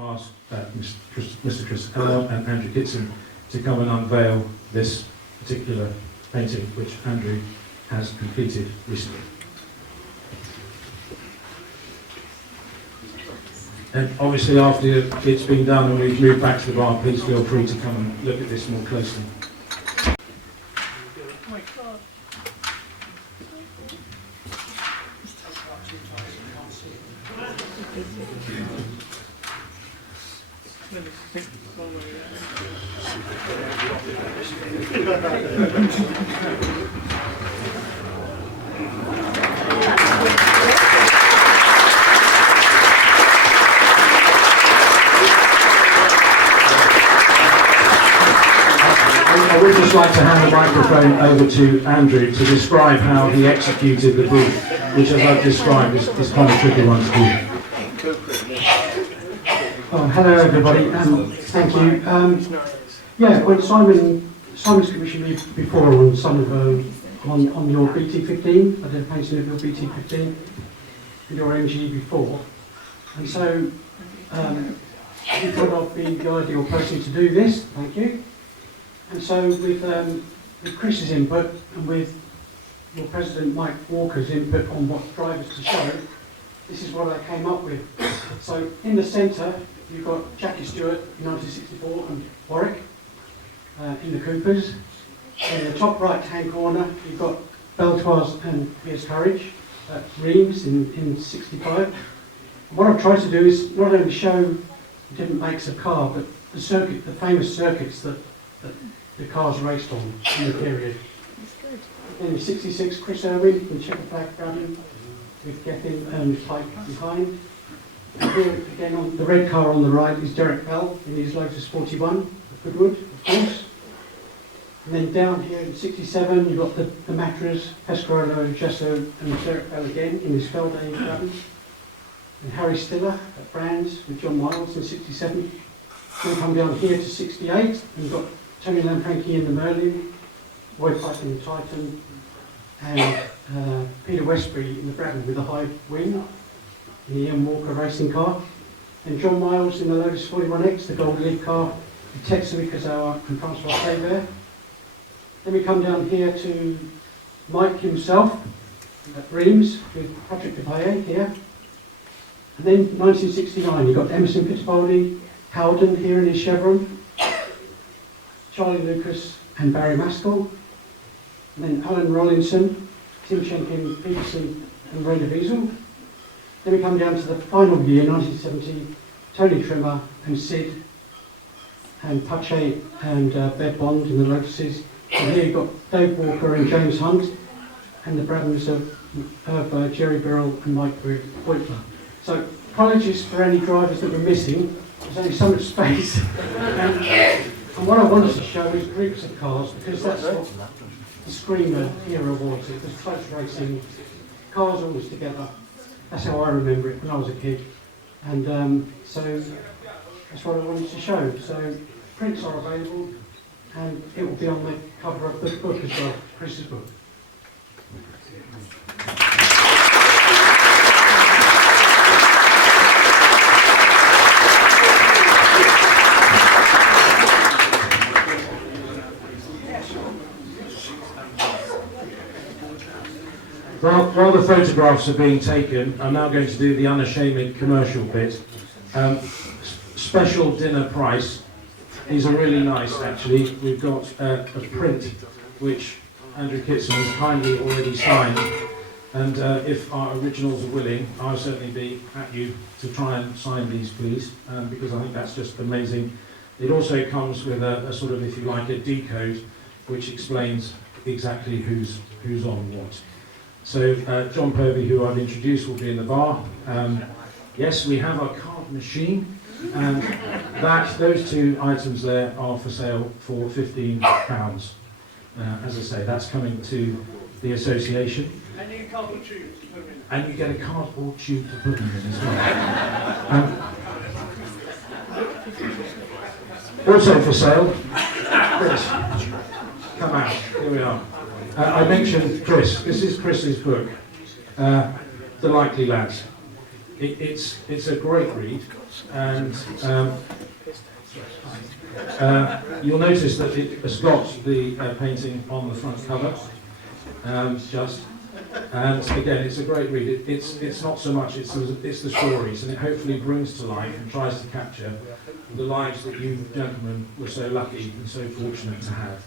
ask Mr. Chris Elliott and Andrew Kitson to come and unveil this particular painting, which Andrew has completed recently. And obviously after it's been done and we've moved back to the bar, please feel free to come and look at this more closely. Oh my God. I would just like to hand the microphone over to Andrew to describe how he executed the booth, which, as I've described, is quite a tricky one to do. Oh, hello everybody, thank you. Yeah, when Simon's commissioned me before on some of on your BT15, I did a painting of your BT15 and your MG before, and so you thought I'd be the ideal person to do this. Thank you. And so with Chris's input and with your President Mike Walker's input on what drivers to show, this is what I came up with. So in the centre, you've got Jackie Stewart in 1964 and Warwick in the Coopers. In the top right-hand corner, you've got Beltoise and Piers Courage at Reims in 65. And what I've tried to do is not only show different makes of car, but the famous circuits that the cars raced on in the period. In 66, Chris Irwin from Checker Flag Garden with Gethin and Pike behind. And here again on the red car on the right is Derek Bell in his Lotus 41, Goodwood, of course. And then down here in 67, you've got the Matras, Pescarolo, Gesso, and Derek Bell again in his Felday Garden. And Harry Stiller at Brands with John Miles in 67. Then come down here to 68, and you've got Tony Lanfranchi in the Merlin, Roy Pike in the Titan, and Peter Westbury in the Braddon with the high wing, in the Ian Walker racing car, and John Miles in the Lotus 41X, the gold lead car, with Tetsuya Kazawa and Francois Faber. Then we come down here to Mike himself at Reims with Patrick DePaye here. And then 1969, you've got Emerson Fittipaldi, Howden here in his Chevron, Charlie Lucas and Barry Maskell, and then Alan Rollinson, Tim Schenkin, Peterson and Ray DeViesel. Then we come down to the final year, 1970, Tony Trimmer and Sid and Pache and Bed Bond in the Lotuses. And here you've got Dave Walker and James Hunt and the Braddons of Jerry Birrell and Mike Whitler. So apologies for any drivers that were missing, there's only so much space. And what I wanted to show is groups of cars, because that's what the Screamer era was. It was close racing, cars always together. That's how I remember it when I was a kid. And so that's what I wanted to show. So prints are available, and it will be on the cover of the book as well, Chris's book. While the photographs are being taken, I'm now going to do the unashamed commercial bit. Special dinner price. These are really nice, actually. We've got a print which Andrew Kitson has kindly already signed, and if our originals are willing, I'll certainly be at you to try and sign these, please, because I think that's just amazing. It also comes with a sort of, if you like, a decode which explains exactly who's on what. So John Purvey, who I've introduced, will be in the bar. Yes, we have a card machine, and those two items there are for sale for £15. As I say, that's coming to the association. And you get a cardboard tube to put in. And you get a cardboard tube to put them in as well. Also for sale, Chris, come out, here we are. I mentioned Chris, this is Chris's book, The Likely Lads. it's a great read, and you'll notice that it has got the painting on the front cover, and again, it's a great read. It's not so much, it's the stories, and it hopefully brings to life and tries to capture the lives that you gentlemen were so lucky and so fortunate to have.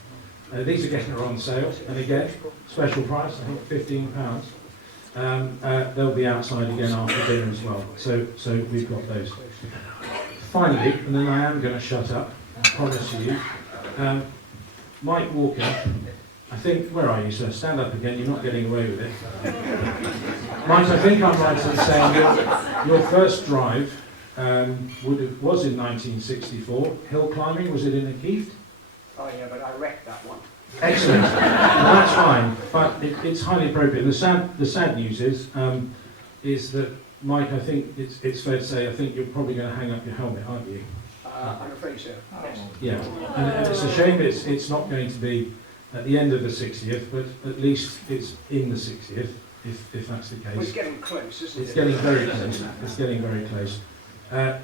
These are getting on sale, and again, special price, I think £15. They'll be outside again after dinner as well, so we've got those. Finally, and then I am going to shut up, I promise you, Mike Walker, I think, where are you, sir? Stand up again, you're not getting away with it. Mike, I think I'm right in saying your first drive was in 1964. Hill climbing, was it in a Keith? Oh yeah, but I wrecked that one. Excellent. No, that's fine, but it's highly appropriate. The sad news is that, Mike, I think it's fair to say, I think you're probably going to hang up your helmet, aren't you? I'm afraid so. Yes. Yeah, and it's a shame it's not going to be at the end of the 60th, but at least it's in the 60th, if that's the case. Well, it's getting close, isn't it? It's getting very close. It's getting very close.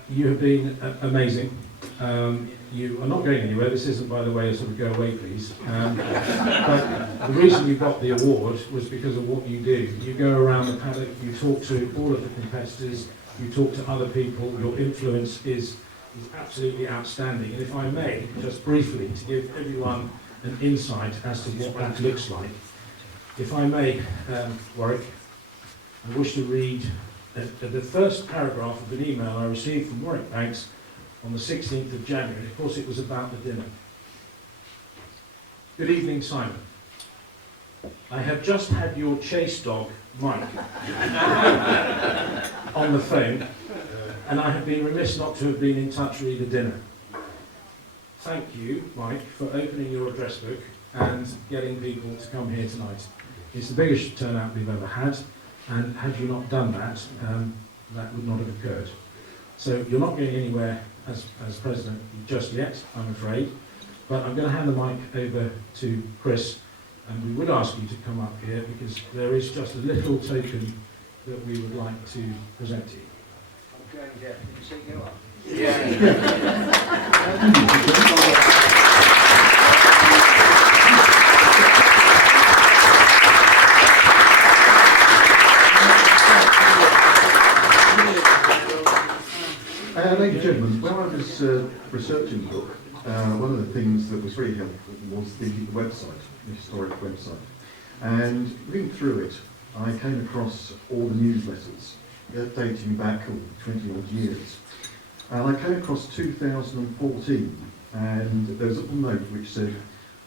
You have been amazing. You are not going anywhere. This isn't, by the way, a sort of go away, please. But the reason you got the award was because of what you do. You go around the paddock, you talk to all of the competitors, you talk to other people. Your influence is absolutely outstanding. And if I may, just briefly, to give everyone an insight as to what that looks like, if I may, Warwick, I wish to read the first paragraph of an email I received from Warwick Banks on the 16th of January. Of course, it was about the dinner. Good evening, Simon. I have just had your chase dog, Mike, on the phone, and I have been remiss not to have been in touch re the dinner. Thank you, Mike, for opening your address book and getting people to come here tonight. It's the biggest turnout we've ever had, and had you not done that, that would not have occurred. So you're not going anywhere as President just yet, I'm afraid, but I'm going to hand the mic over to Chris, and we would ask you to come up here because there is just a little token that we would like to present to you. I'm going to, did you say go up? Ladies and gentlemen, when I was researching the book, one of the things that was really helpful was the website, the historic website. And reading through it, I came across all the newsletters dating back 20 odd years. And I came across 2014, and there was a little note which said,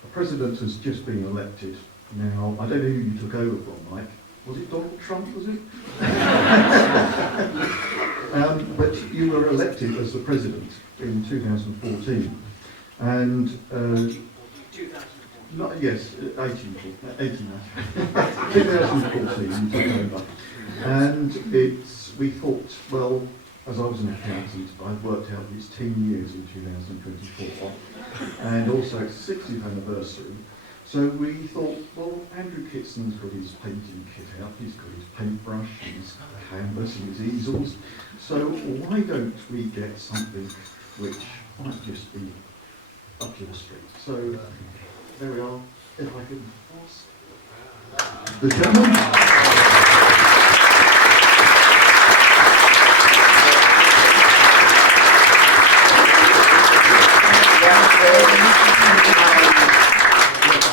a president has just been elected. Now, I don't know who you took over from, Mike. Was it Donald Trump, was it? But you were elected as the president in 2014. And... 2014. Yes, 2014, you took over. And we thought, well, as I was an accountant, I've worked out it's 10 years in 2024, and also it's the 60th anniversary. So we thought, well, Andrew Kitson's got his painting kit out, he's got his paintbrush, his canvas and his easels. So why don't we get something which might just be up your street? So there we are, if I could ask the gentleman.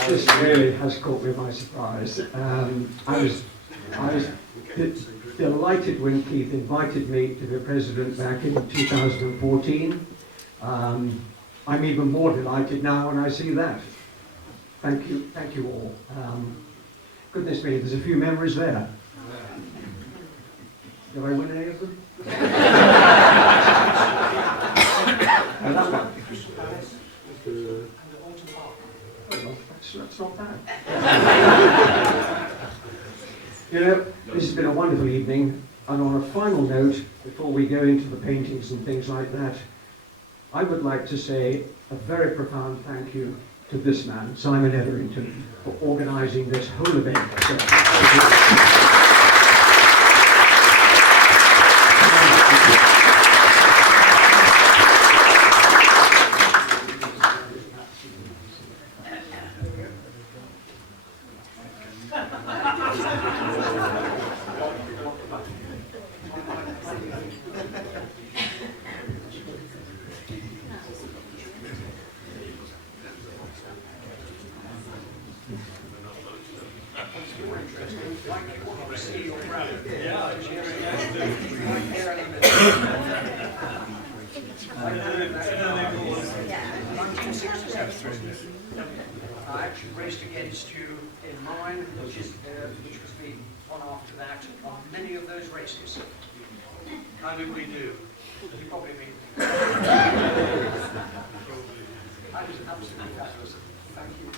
This really has caught me by surprise. I was delighted when Keith invited me to be president back in 2014. I'm even more delighted now when I see that. Thank you all. Goodness me, there's a few memories there. Did I win any of them? And that one. That's not bad. You know, this has been a wonderful evening, and on a final note, before we go into the paintings and things like that, I would like to say a very profound thank you to this man, Simon Etherington, for organising this whole event. to see your brother. Yeah. 1967. I actually raced against you in mine, which was the one after that, on many of those races. How did we do? You probably mean. That is absolutely fabulous. Thank you.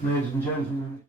Ladies and gentlemen.